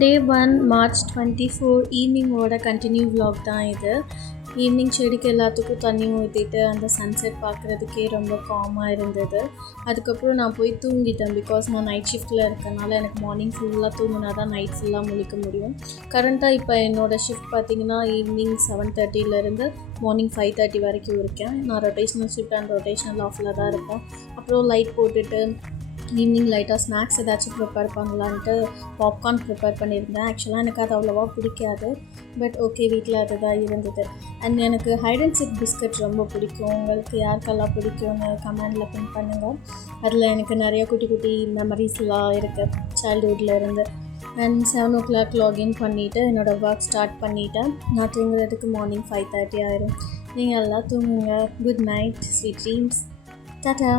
டே 1 March 24 ஈவினிங்கோட continue vlog தான் இது. Evening செடிக்கு எல்லாத்துக்கும் தண்ணி ஊற்றிட்டு அந்த சன்செட் பார்க்குறதுக்கே ரொம்ப காமாக இருந்தது. அதுக்கப்புறம் நான் போய் தூங்கிட்டேன். பிகாஸ் நான் நைட் ஷிஃப்ட்டில் இருக்கனால எனக்கு மார்னிங் ஃபுல்லாக தூங்கினா தான் நைட் ஃபுல்லாக முழிக்க முடியும். கரண்ட்டாக இப்போ என்னோடய ஷிஃப்ட் பார்த்திங்கன்னா ஈவினிங் 7:30லேருந்து மார்னிங் 5:30 வரைக்கும் இருக்கேன். நான் ரொட்டேஷ்னல் ஷிஃப்ட் அண்ட் ரொட்டேஷ்னல் ஆஃபில் தான் இருப்பேன். அப்புறம் லைட் போட்டுட்டு ஈவினிங் லைட்டாக ஸ்நாக்ஸ் ஏதாச்சும் ப்ரிப்பேர் பண்ணலான்ட்டு பாப்கார்ன் ப்ரிப்பேர் பண்ணியிருந்தேன். ஆக்சுவலாக எனக்கு அது அவ்வளோவா பிடிக்காது, பட் ஓகே வீட்டில் அதுதான் இருந்தது. அண்ட் எனக்கு ஹைட் அண்ட் சீக் பிஸ்கட் ரொம்ப பிடிக்கும். உங்களுக்கு யாருக்கெல்லாம் பிடிக்கும்னு கமெண்டில் பின் பண்ணுங்கள். அதில் எனக்கு நிறைய குட்டி குட்டி மெமரிஸ்லாம் இருக்குது சைல்டுஹுட்டில் இருந்து. அண்ட் 7 o'clock லாகின் பண்ணிவிட்டு என்னோடய ஒர்க் ஸ்டார்ட் பண்ணிவிட்டேன். நான் தூங்குறதுக்கு மார்னிங் 5:30 ஆயிரும். நீங்கள் எல்லாம் தூங்குங்க. Good night, sweet dreams. Tata.